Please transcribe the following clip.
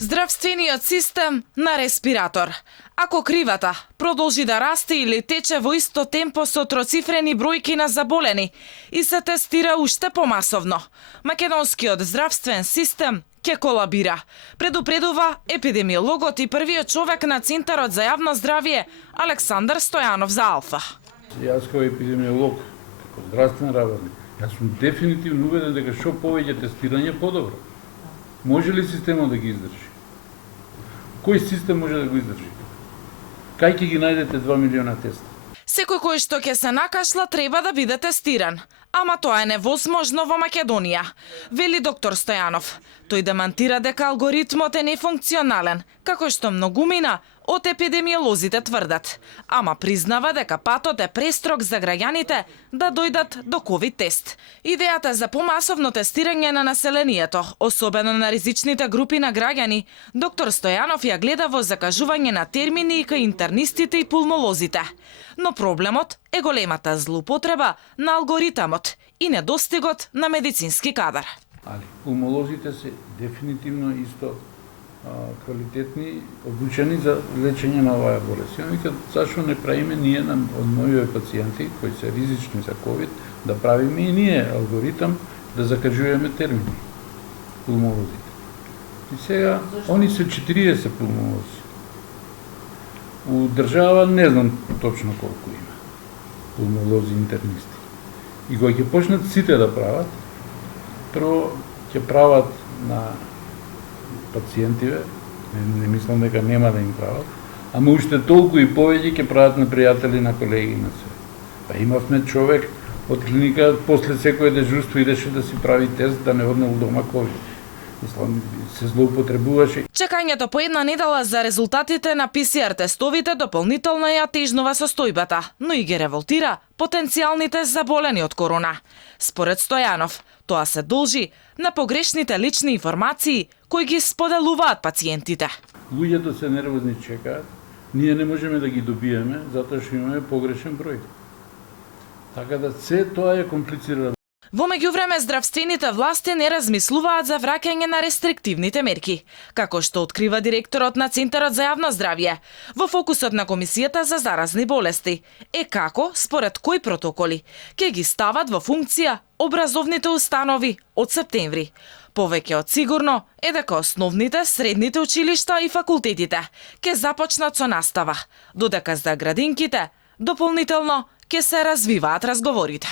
Здравствениот систем на респиратор. Ако кривата продолжи да расте или тече во исто темпо со троцифрени бројки на заболени и се тестира уште помасовно, македонскиот здравствен систем ќе колабира, предупредува епидемиологот и првиот човек на Центарот за јавно здравје Александар Стојанов за Алфа. Јас како епидемиолог, како здравствен работник, јас сум дефинитивно убеден дека што повеќе тестирање подобро. Може ли системот да ги издржи? Кој систем може да го издржи? Кај ќе ги најдете 2 милиона теста? Секој кој што ќе се накашла треба да биде тестиран. Ама тоа е невозможно во Македонија, вели доктор Стојанов. Тој демантира дека алгоритмот е нефункционален, како што многумина од епидемиолозите тврдат. Ама признава дека патот е престрог за граѓаните да дојдат до ковид тест. Идејата за помасовно тестирање на населението, особено на ризичните групи на граѓани, доктор Стојанов ја гледа во закажување на термини кај интернистите и пулмолозите. Но проблемот е големата злоупотреба на алгоритамот и недостигот на медицински кадар. Али пулмолозите се дефинитивно исто квалитетни, обучени за лечење на оваа болест. Ја викам, зашто не правиме ние од мојови пациенти кои се ризични за ковид, да правиме и ние алгоритам да закажуваме термини пулмолозите. И сега, они се 40 пулмолози. У држава не знам точно колку има пулмолози интернисти. И кога ќе почнат сите да прават, прво ќе прават на пациентиве, не мислам дека нема да им прават, ама уште толку и повеќе ќе прават на пријатели, на колеги на се. Па имавме човек од клиника, после секој дежурство идеше да си прави тест да не однел дома ковид. Мислам, се злоупотребуваше. Чекањето по една недела за резултатите на ПСР тестовите дополнително ја тежнува состојбата, но и ги револтира потенцијалните заболени од корона. Според Стојанов, тоа се должи на погрешните лични информации кои ги споделуваат пациентите. Луѓето се нервозни, чекаат, ние не можеме да ги добиеме затоа што имаме погрешен број. Така да се тоа е комплицирано. Во меѓувреме, здравствените власти не размислуваат за враќање на рестриктивните мерки, како што открива директорот на Центарот за јавно здравје. Во фокусот на Комисијата за заразни болести е како, според кои протоколи, ќе ги стават во функција образовните установи од септември. Повеќе од сигурно е дека основните, средните училишта и факултетите ќе започнат со настава, додека за градинките дополнително ќе се развиваат разговорите.